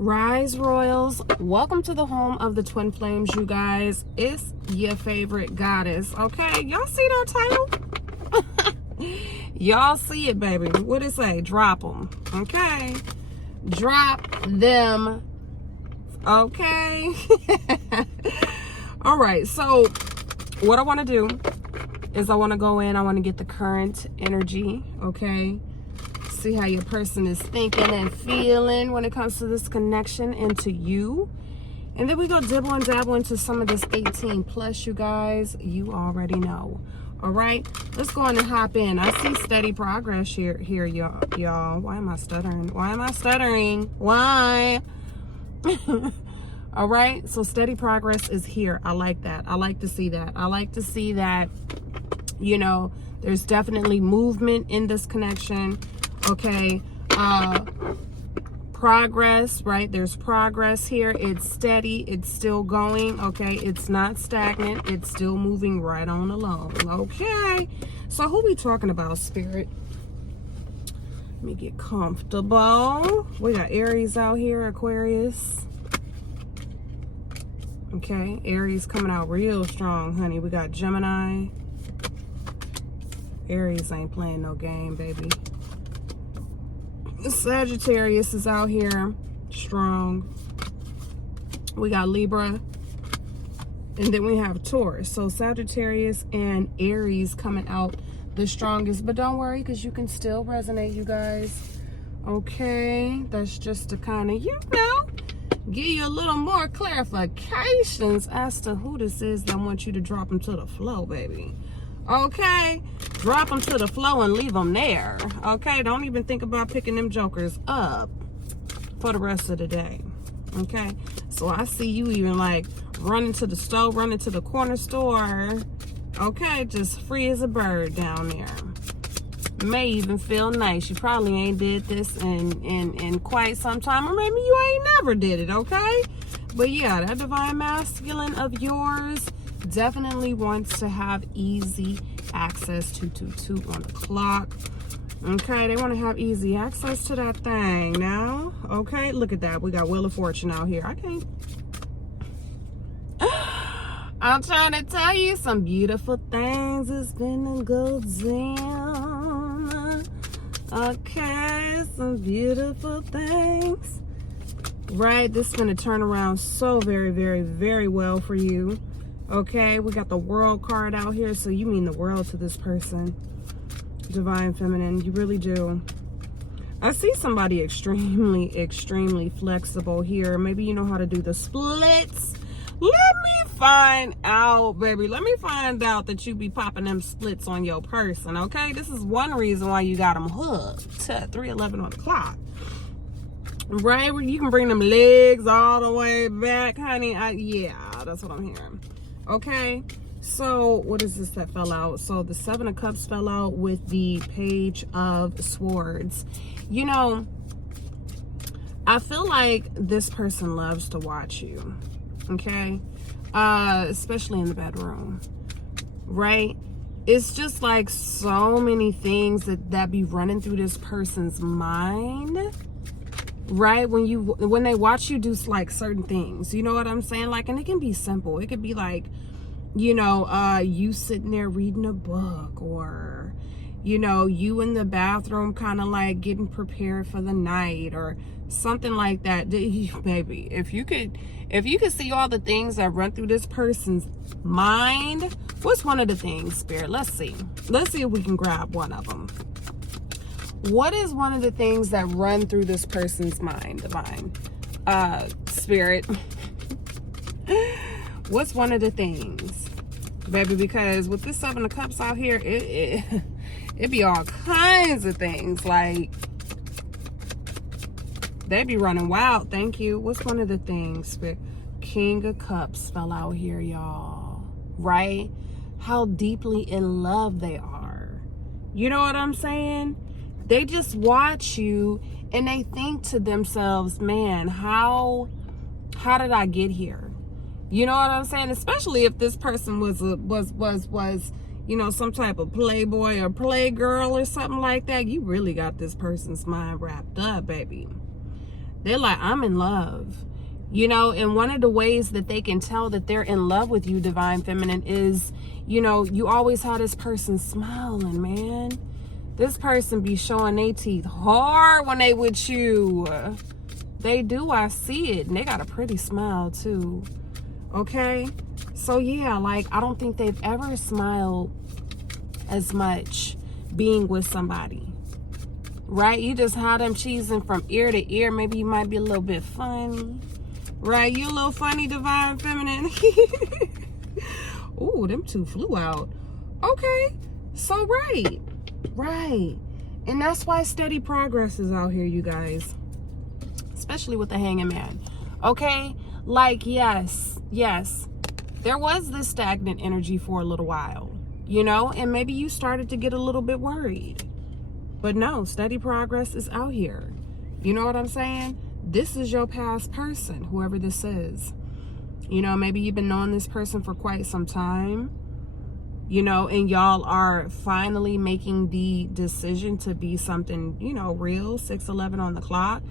Rise Royals, welcome to the home of the twin flames, you guys. It's your favorite goddess. Okay, y'all see that title? Y'all see it, baby. What it say? Drop them. Okay, drop them. Okay. All right, so what I want to do is I want to go in, I want to get the current energy. Okay, see how your person is thinking and feeling when it comes to this connection into you. And then we go dibble and dabble into some of this 18 plus, you guys. You already know. All right, let's go on and hop in. I see steady progress here y'all. Why am I stuttering? Why? All right, so steady progress is here. I like that. I like to see that. I like to see that, you know, there's definitely movement in this connection. Okay, progress, right? There's progress here. It's steady. It's still going. Okay, it's not stagnant. It's still moving right on along. Okay, so who we talking about, Spirit? Let me get comfortable. We got Aries out here, Aquarius. Okay, Aries coming out real strong, honey. We got Gemini. Aries ain't playing no game, baby. Sagittarius is out here strong. We got Libra, and then we have Taurus. So Sagittarius and Aries coming out the strongest, but don't worry, because you can still resonate, you guys. Okay, that's just to kind of, you know, give you a little more clarifications as to who this is that wants you to drop them to the flow, baby. Okay, drop them to the flow and leave them there. Okay, don't even think about picking them jokers up for the rest of the day. Okay, so I see you even like running to the stove, running to the corner store. Okay, just free as a bird down there. May even feel nice. You probably ain't did this in quite some time, or maybe you ain't never did it. Okay, but yeah, that divine masculine of yours definitely wants to have easy access to on the clock. Okay, they want to have easy access to that thing now. Okay, look at that. We got Wheel of Fortune out here. I can't. I'm trying to tell you some beautiful things is gonna go down. Okay, some beautiful things. Right, this is gonna turn around so very, very, very well for you. Okay, we got the World card out here, so you mean the world to this person. Divine Feminine, you really do. I see somebody extremely flexible here. Maybe you know how to do the splits. Let me find out, baby. Let me find out that you be popping them splits on your person, okay? This is one reason why you got them hooked at 3:11 on the clock. Right, where you can bring them legs all the way back, honey. Yeah, that's what I'm hearing. Okay, so what is this that fell out? So the Seven of Cups fell out with the Page of Swords. You know, I feel like this person loves to watch you. Okay, especially in the bedroom, right? It's just like so many things that be running through this person's mind, right? When they watch you do like certain things, you know what I'm saying? Like, and it can be simple. It could be like, you know, you sitting there reading a book, or, you know, you in the bathroom kind of like getting prepared for the night or something like that. Baby, if you could see all the things that run through this person's mind, what's one of the things, Spirit? Let's see if we can grab one of them. What is one of the things that run through this person's mind, Divine Spirit? What's one of the things, baby? Because with this Seven of Cups out here, it be all kinds of things. Like, they be running wild. Thank you. What's one of the things, Spirit? King of Cups fell out here, y'all. Right? How deeply in love they are. You know what I'm saying? They just watch you and they think to themselves, man, how did I get here? You know what I'm saying? Especially if this person was you know, some type of playboy or playgirl or something like that. You really got this person's mind wrapped up, baby. They're like, I'm in love. You know, and one of the ways that they can tell that they're in love with you, Divine Feminine, is, you know, you always have this person smiling, man. This person be showing their teeth hard when they with you. They do, I see it. And they got a pretty smile too. Okay? So yeah, like, I don't think they've ever smiled as much being with somebody. Right? You just have them cheesing from ear to ear. Maybe you might be a little bit funny. Right? You a little funny, Divine Feminine. Ooh, them two flew out. Okay. So right. And that's why steady progress is out here, you guys. Especially with the Hanging Man. Okay? Like, yes. There was this stagnant energy for a little while. You know? And maybe you started to get a little bit worried. But no, steady progress is out here. You know what I'm saying? This is your past person, whoever this is. You know, maybe you've been knowing this person for quite some time. You know, and y'all are finally making the decision to be something, you know, real. 6:11 on the clock.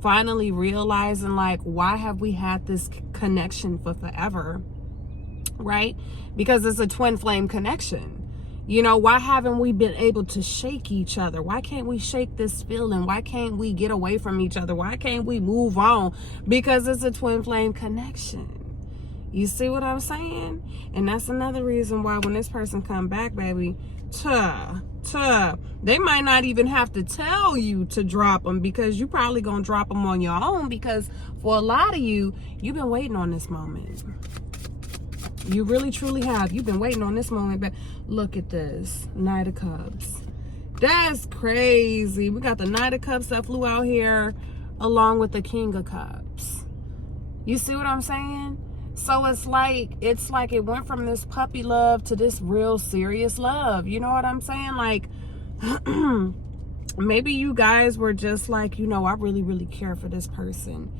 Finally realizing, like, why have we had this connection for forever? Right? Because it's a twin flame connection. You know, why haven't we been able to shake each other? Why can't we shake this feeling? Why can't we get away from each other? Why can't we move on? Because it's a twin flame connection. You see what I'm saying? And that's another reason why when this person come back, baby, they might not even have to tell you to drop them, because you probably gonna drop them on your own, because for a lot of you, you've been waiting on this moment. You really truly have. You've been waiting on this moment. But look at this. Knight of Cups. That's crazy. We got the Knight of Cups that flew out here along with the King of Cups. You see what I'm saying? So it's like it went from this puppy love to this real serious love. You know what I'm saying? Like, maybe you guys were just like, you know, I really, really care for this person.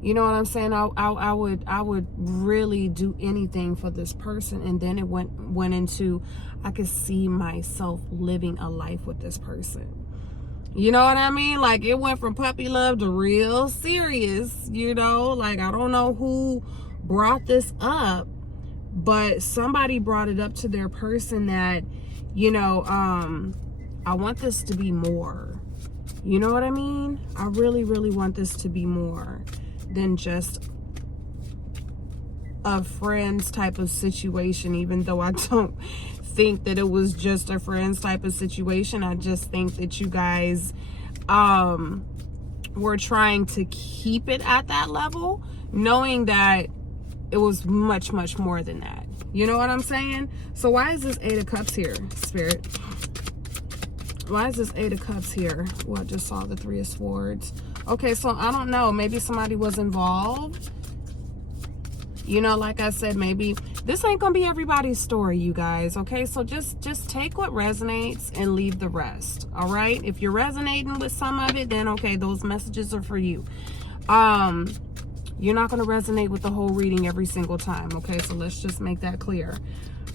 You know what I'm saying? I would really do anything for this person. And then it went into, I could see myself living a life with this person. You know what I mean? Like, it went from puppy love to real serious, you know? Like, I don't know who brought this up, but somebody brought it up to their person that, you know, I want this to be more. You know what I mean? I really, really want this to be more than just a friends type of situation, even though I don't think that it was just a friends type of situation. I just think that you guys were trying to keep it at that level, knowing that it was much, much more than that. You know what I'm saying? So why is this Eight of Cups here, Spirit? Why is this Eight of Cups here? Well, I just saw the Three of Swords. Okay, so I don't know. Maybe somebody was involved. You know, like I said, maybe this ain't gonna be everybody's story, you guys. Okay, so just take what resonates and leave the rest. All right, if you're resonating with some of it, then okay, those messages are for you. You're not gonna resonate with the whole reading every single time. Okay, so let's just make that clear.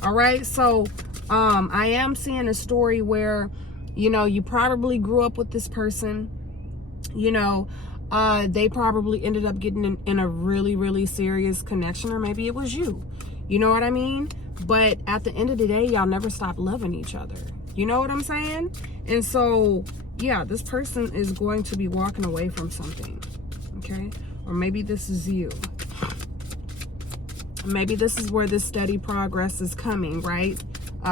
All right, so I am seeing a story where, you know, you probably grew up with this person. You know, they probably ended up getting in a really, really serious connection, or maybe it was you. You know what I mean? But at the end of the day, y'all never stopped loving each other. You know what I'm saying? And so, yeah, this person is going to be walking away from something. Okay? Or maybe this is you. Maybe this is where this steady progress is coming, right?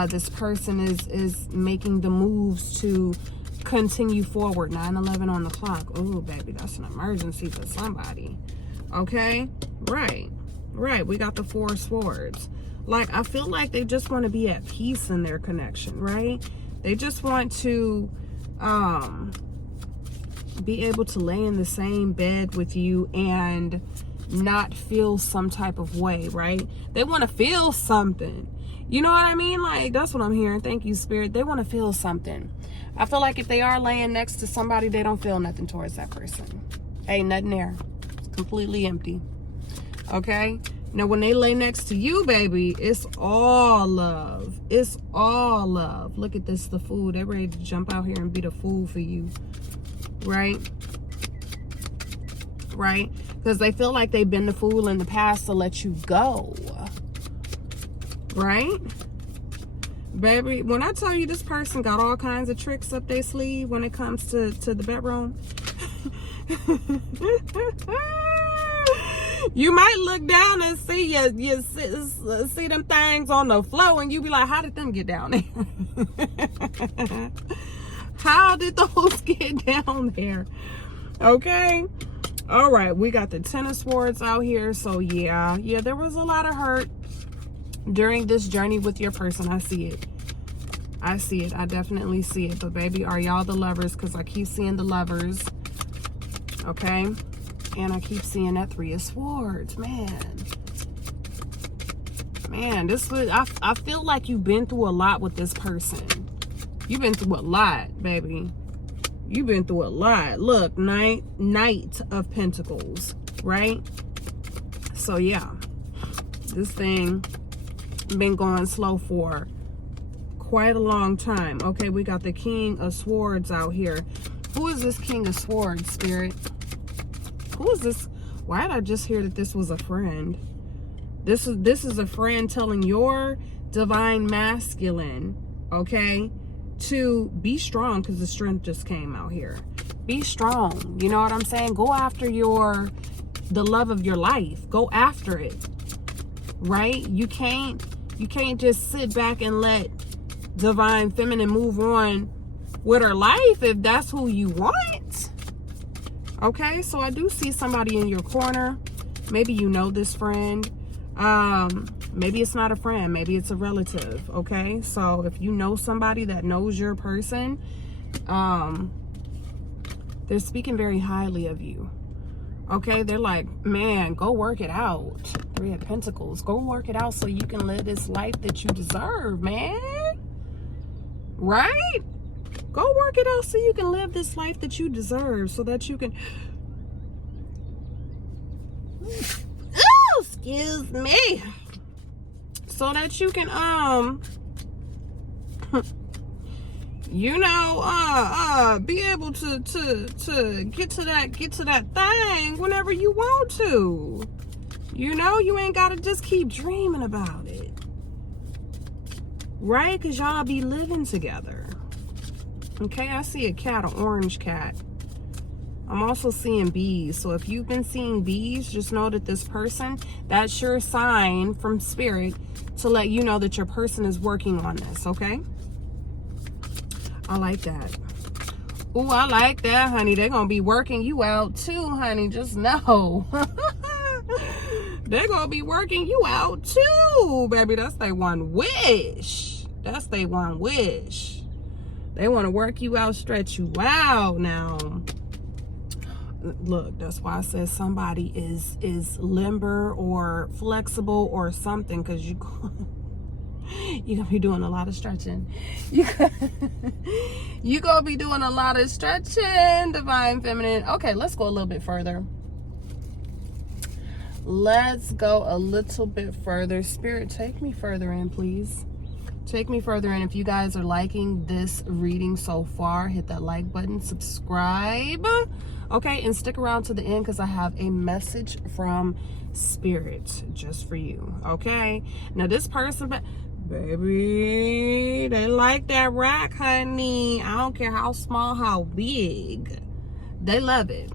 This person is making the moves to continue forward. 9:11 on the clock. Oh, baby, that's an emergency for somebody. Okay? Right. We got the Four of Swords. Like, I feel like they just want to be at peace in their connection, right? They just want to be able to lay in the same bed with you and not feel some type of way, right? They want to feel something. You know what I mean? Like, that's what I'm hearing. Thank you, Spirit. They want to feel something. I feel like if they are laying next to somebody, they don't feel nothing towards that person. Ain't nothing there. It's completely empty. Okay? Now, when they lay next to you, baby, it's all love. It's all love. Look at this, the Fool. They're ready to jump out here and be the fool for you. Right? right? Because they feel like they've been the fool in the past to let you go, right? Baby, when I tell you this person got all kinds of tricks up their sleeve when it comes to the bedroom, you might look down and see see them things on the floor, and you be like, how did them get down there? How did those get down there? Okay. All right, we got the Ten of Swords out here. So yeah, there was a lot of hurt during this journey with your person. I see it. I definitely see it. But baby, are y'all the lovers? Because I keep seeing the lovers. Okay. And I keep seeing that Three of Swords. Man, this was, I feel like you've been through a lot with this person. You've been through a lot, baby. You've been through a lot. Look, Knight of Pentacles, right? So yeah, this thing been going slow for quite a long time. Okay, we got the King of Swords out here. Who is this King of Swords, Spirit? Who is this? Why did I just hear that this was a friend? This is a friend telling your divine masculine, okay, to be strong, because the strength just came out here. Be strong. You know what I'm saying? Go after the love of your life. Go after it. Right? You can't just sit back and let divine feminine move on with her life if that's who you want. Okay, so I do see somebody in your corner. Maybe you know this friend. Maybe it's not a friend, maybe it's a relative. Okay, so if you know somebody that knows your person, they're speaking very highly of you. Okay, they're like, man, go work it out. Three of Pentacles, go work it out so you can live this life that you deserve, man. Right? Go work it out so you can live this life that you deserve, so that you can excuse me, so that you can you know, be able to get to that thing whenever you want to. You know, you ain't gotta just keep dreaming about it, right? Because y'all be living together. Okay, I see a cat, an orange cat. I'm also seeing bees. So if you've been seeing bees, just know that this person, that's your sign from spirit to let you know that your person is working on this, okay? I like that. Ooh, I like that, honey. They're going to be working you out too, honey. Just know. They're going to be working you out too, baby. That's their one wish. That's their one wish. They want to work you out, stretch you out now. Look, that's why I said somebody is limber or flexible or something, because you're gonna be doing a lot of stretching. You're gonna be doing a lot of stretching, divine feminine. Okay, let's go a little bit further. Let's go a little bit further. Spirit, take me further in, please. Take me further in. If you guys are liking this reading so far, hit that like button, subscribe. Okay, and stick around to the end, because I have a message from spirit just for you. Okay, now this person, baby, they like that rack, honey. I don't care how small, how big, they love it.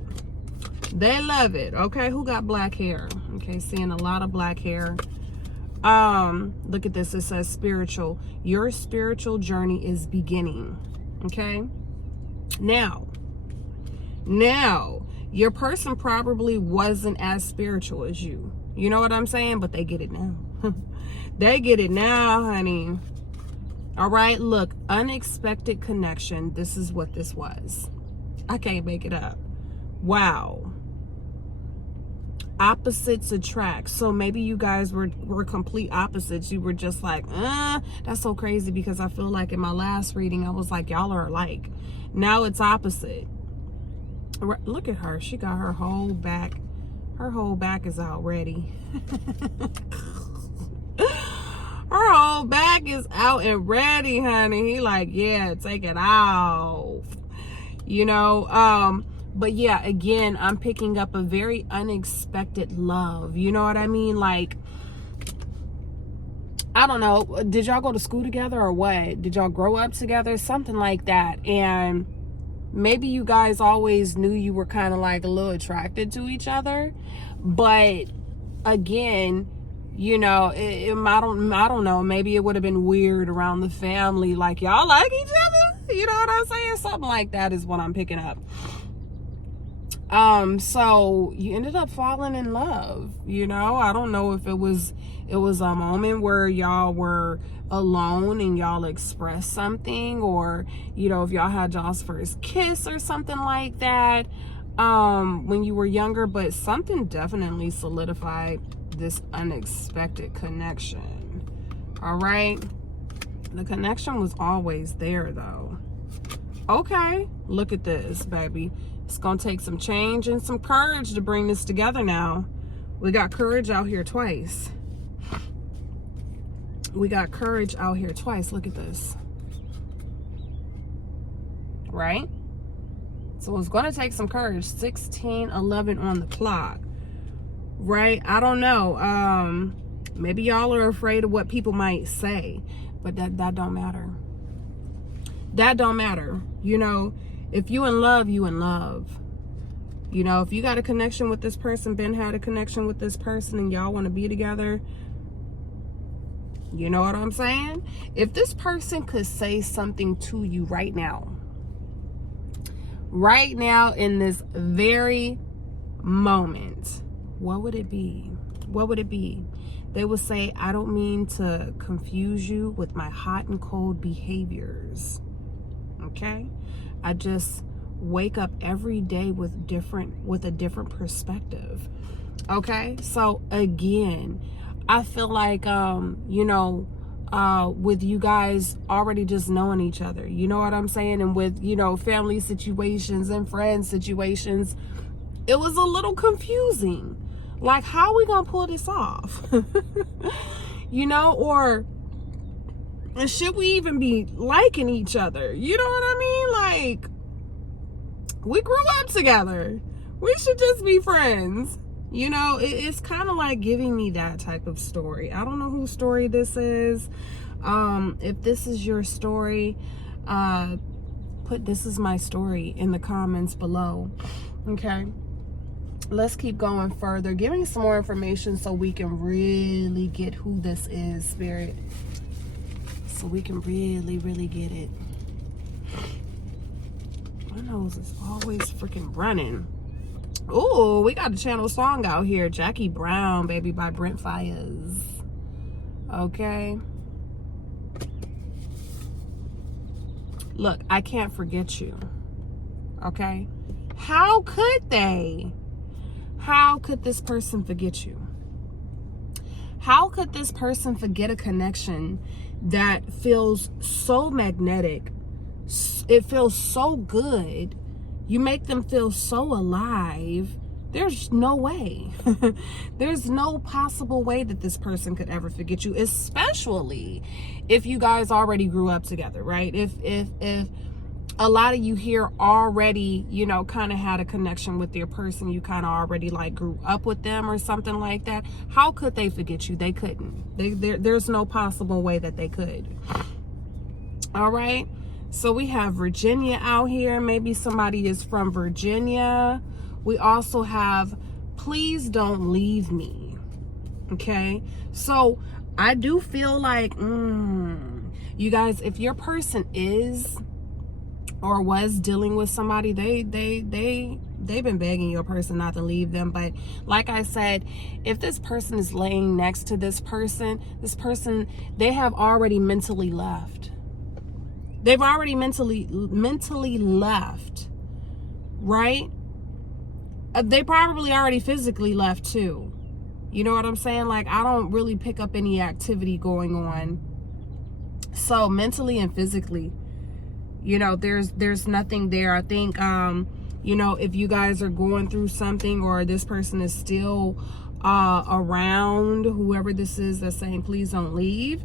They love it. Okay, who got black hair? Okay, seeing a lot of black hair. Look at this. It says spiritual. Your spiritual journey is beginning. Okay, now your person probably wasn't as spiritual as you. You know what I'm saying? But they get it now. They get it now, honey. All right, look, unexpected connection. This is what this was. I can't make it up. Wow. Opposites attract. So maybe you guys were complete opposites. You were just like, that's so crazy, because I feel like in my last reading I was like, y'all are alike. Now it's opposite. Look at her. She got her whole back. Her whole back is out ready. Her whole back is out and ready, honey. He like, yeah, take it off. You know, But yeah, again, I'm picking up a very unexpected love. You know what I mean? Like, I don't know. Did y'all go to school together or what? Did y'all grow up together? Something like that. And maybe you guys always knew you were kind of like a little attracted to each other. But again, you know, I don't know. Maybe it would have been weird around the family. Like, y'all like each other? You know what I'm saying? Something like that is what I'm picking up. So you ended up falling in love, you know. I don't know if it was a moment where y'all were alone and y'all expressed something, or, you know, if y'all had y'all's first kiss or something like that, when you were younger, but something definitely solidified this unexpected connection. All right. The connection was always there though. Okay. Look at this, baby. It's going to take some change and some courage to bring this together now. We got courage out here twice. We got courage out here twice. Look at this. Right? So it's going to take some courage. 16:11 on the clock. Right? I don't know. Maybe y'all are afraid of what people might say. But that don't matter. That don't matter. You know, if you in love, you in love. You know, if you got a connection with this person, Ben had a connection with this person, and y'all want to be together, you know what I'm saying? If this person could say something to you right now in this very moment, what would it be? What would it be? They would say, I don't mean to confuse you with my hot and cold behaviors. Okay? I just wake up every day with a different perspective. Okay? So again, I feel like you know, with you guys already just knowing each other, you know what I'm saying? And with, you know, family situations and friend situations, it was a little confusing. Like, how are we gonna pull this off? You know, or should we even be liking each other? You know what I mean? Like, we grew up together. We should just be friends. You know, it's kind of like giving me that type of story. I don't know whose story this is. If this is your story, put "this is my story" in the comments below. Okay. Let's keep going further. Give me some more information so we can really get who this is, Spirit. So we can really, really get it. My nose is always freaking running. Oh, we got a channel song out here. Jackie Brown, baby, by Brent Fires. Okay. Look, I can't forget you. Okay. How could they? How could this person forget you? How could this person forget a connection that feels so magnetic? It feels so good. You make them feel so alive. There's no way. There's no possible way that this person could ever forget you, especially if you guys already grew up together, right? If a lot of you here already, you know, kind of had a connection with your person, you kind of already like grew up with them or something like that. How could they forget you? They couldn't. There's no possible way that they could. All right. So we have Virginia out here. Maybe somebody is from Virginia. We also have "please don't leave me." Okay. So I do feel like, you guys, if your person is or was dealing with somebody, they've been begging your person not to leave them. But like I said, if this person is laying next to this person, they have already mentally left. They've already mentally left, right? They probably already physically left too. You know what I'm saying? Like, I don't really pick up any activity going on. So mentally and physically, you know, there's nothing there. I think, you know, if you guys are going through something, or this person is still around, whoever this is that's saying please don't leave,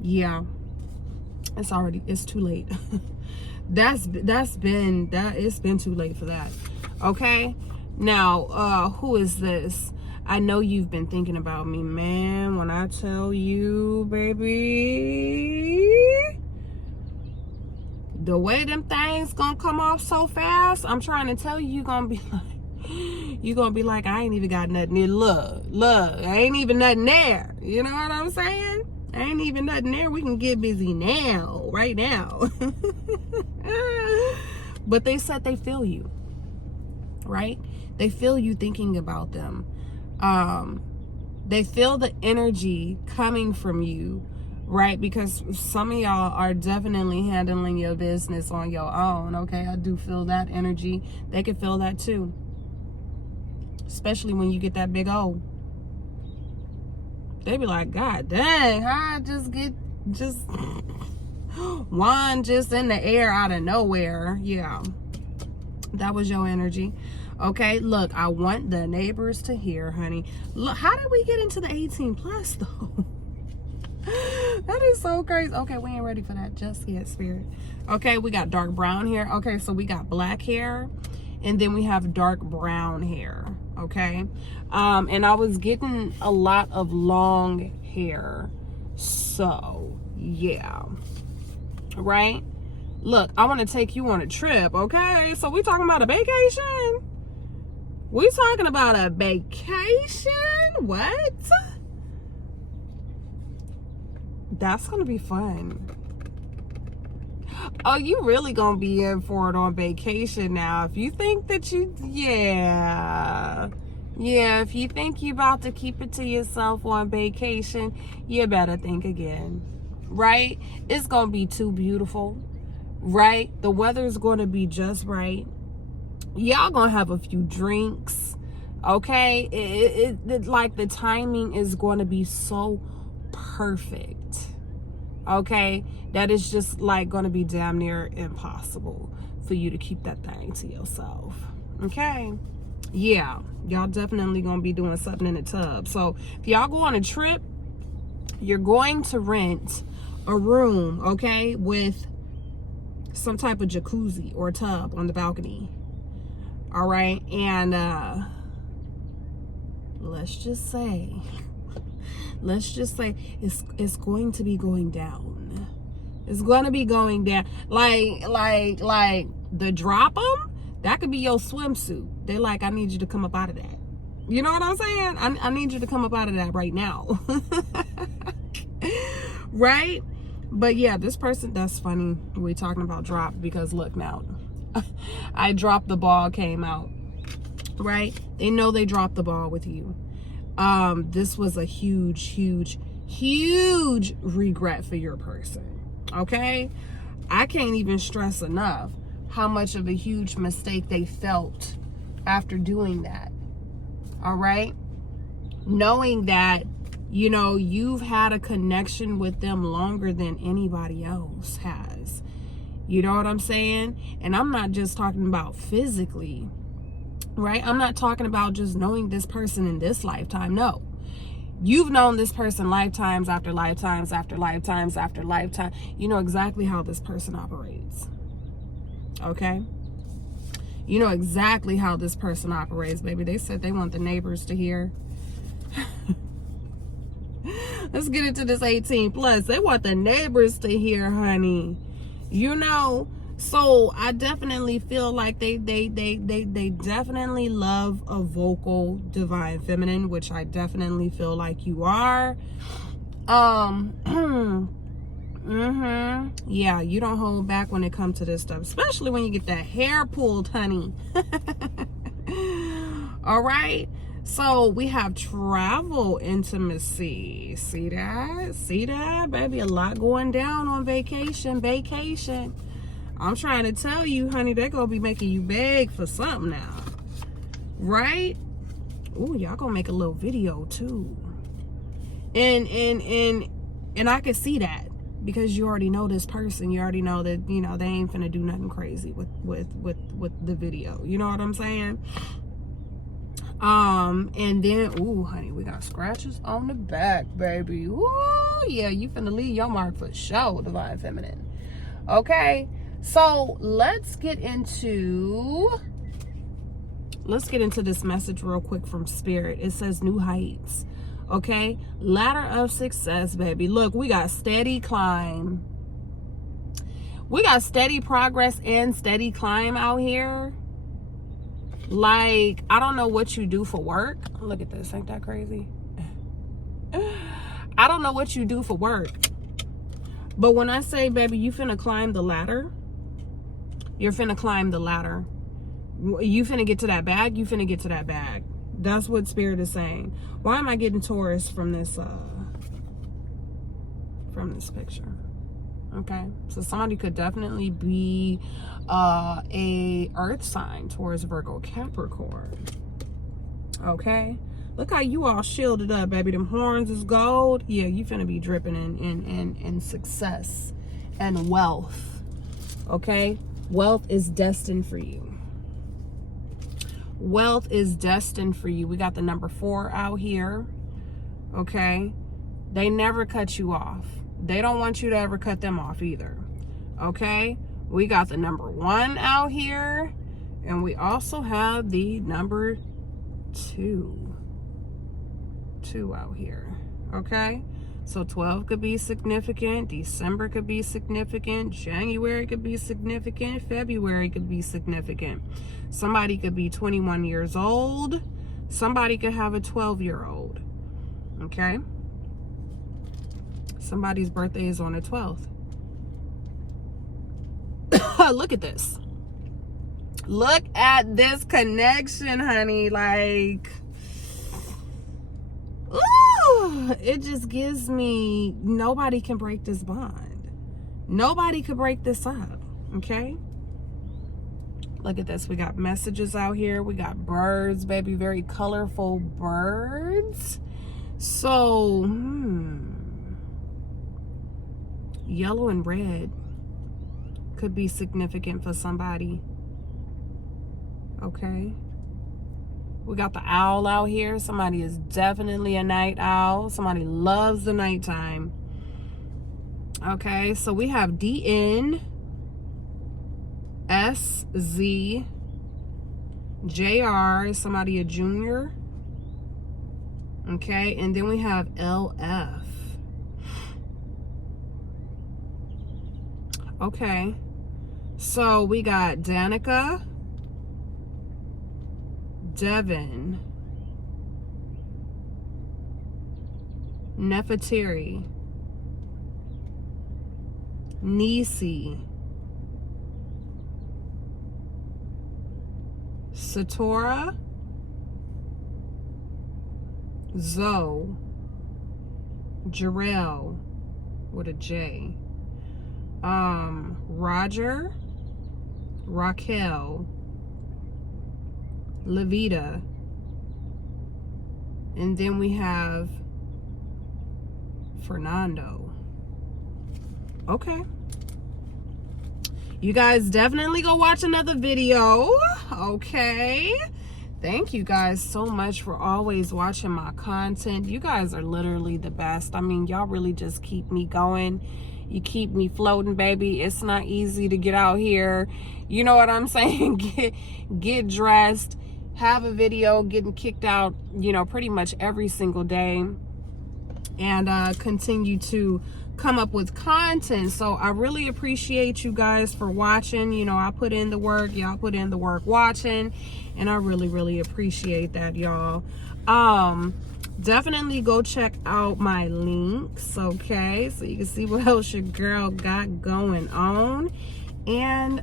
yeah, it's too late. it's been too late for that. Okay, now who is this? I know you've been thinking about me, man. When I tell you, baby, the way them things gonna come off so fast, I'm trying to tell you, you're gonna be like, I ain't even got nothing there. Look, I ain't even nothing there. You know what I'm saying? I ain't even nothing there. We can get busy now, right now. But they said they feel you, right? They feel you thinking about them. They feel the energy coming from you, right? Because some of y'all are definitely handling your business on your own, okay? I do feel that energy. They can feel that too. Especially when you get that big O. They be like, God dang, how I just wand just in the air out of nowhere. Yeah, that was your energy. Okay, look, I want the neighbors to hear, honey. Look, how did we get into the 18 plus though? That is so crazy. Okay, we ain't ready for that just yet, spirit. Okay, we got dark brown hair. Okay, so we got black hair, and then we have dark brown hair. Okay, and I was getting a lot of long hair, so yeah, right? Look, I want to take you on a trip. Okay, so we talking about a vacation. We talking about a vacation. What? That's gonna be fun. Oh, you really gonna be in for it on vacation now. If you think that yeah, if you think you about to keep it to yourself on vacation, you better think again, right? It's gonna be too beautiful, right? The weather is gonna be just right. Y'all gonna have a few drinks, okay? It like the timing is gonna be so perfect. Okay, that is just like gonna be damn near impossible for you to keep that thing to yourself. Okay, yeah, y'all definitely gonna be doing something in the tub. So if y'all go on a trip, you're going to rent a room, okay, with some type of jacuzzi or tub on the balcony. All right, and let's just say it's going to be going down. It's going to be going down. Like the drop 'em, that could be your swimsuit. They like, I need you to come up out of that. You know what I'm saying? I need you to come up out of that right now. Right? But yeah, this person, that's funny. We're talking about drop because look now. I dropped the ball, came out. Right? They know they dropped the ball with you. This was a huge regret for your person. Okay, I can't even stress enough how much of a huge mistake they felt after doing that. All right, knowing that, you know, you've had a connection with them longer than anybody else has. You know what I'm saying? And I'm not just talking about physically. Right? I'm not talking about just knowing this person in this lifetime. No. You've known this person lifetimes after lifetimes after lifetimes after lifetime. You know exactly how this person operates. Okay? You know exactly how this person operates, baby. They said they want the neighbors to hear. Let's get into this 18 plus. They want the neighbors to hear, honey. You know, so I definitely feel like they definitely love a vocal divine feminine, which I definitely feel like you are. Yeah, you don't hold back when it comes to this stuff, especially when you get that hair pulled, honey. All right, so we have travel intimacy. See that, baby? A lot going down on vacation. I'm trying to tell you, honey, they're gonna be making you beg for something now, right? Ooh, y'all gonna make a little video too, and I can see that because you already know this person. You already know that, you know, they ain't finna do nothing crazy with the video. You know what I'm saying? And then, ooh, honey, we got scratches on the back, baby. Ooh, yeah, you finna leave your mark for sure, divine feminine. Okay. So let's get into this message real quick from Spirit. It says new heights. Okay, ladder of success, baby. Look, we got steady climb. We got steady progress and steady climb out here. Like, I don't know what you do for work. Look at this, ain't that crazy? I don't know what you do for work, but when I say, baby, you finna climb the ladder, you're finna climb the ladder. You finna get to that bag, you finna get to that bag. That's what Spirit is saying. Why am I getting Taurus from this picture? Okay, so somebody could definitely be a earth sign, Taurus, Virgo, Capricorn. Okay, look how you all shielded up, baby. Them horns is gold. Yeah, you finna be dripping in success and wealth. Okay, wealth is destined for you. Wealth is destined for you. We got the number 4 out here. Okay, they never cut you off. They don't want you to ever cut them off either. Okay, we got the number 1 out here, and we also have the number 2 out here. Okay, so 12 could be significant, December could be significant, January could be significant, February could be significant. Somebody could be 21 years old, somebody could have a 12-year-old. Okay, somebody's birthday is on the 12th. Look at this. Look at this connection, honey. Like, ooh, it just gives me, nobody can break this bond. Nobody could break this up. Okay, look at this. We got messages out here. We got birds, baby. Very colorful birds. So yellow and red could be significant for somebody. Okay, we got the owl out here. Somebody is definitely a night owl. Somebody loves the nighttime. Okay, so we have DN, SZ, JR, somebody a junior. Okay, and then we have LF. Okay, so we got Danica, Devin, Nefertari, Nisi, Satora, Zoe, Jarrell with a J, Roger, Raquel, Levita, and then we have Fernando. Okay, you guys definitely go watch another video. Okay, thank you guys so much for always watching my content. You guys are literally the best. I mean, y'all really just keep me going. You keep me floating, baby. It's not easy to get out here, you know what I'm saying? Get dressed, have a video, getting kicked out, you know, pretty much every single day, and continue to come up with content. So I really appreciate you guys for watching. You know, I put in the work, y'all put in the work watching, and I really appreciate that, y'all. Definitely go check out my links, okay, so you can see what else your girl got going on. And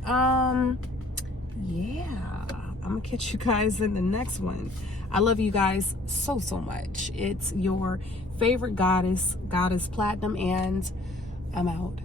yeah, I'm gonna catch you guys in the next one. I love you guys so much. It's your favorite goddess Platinumm, and I'm out.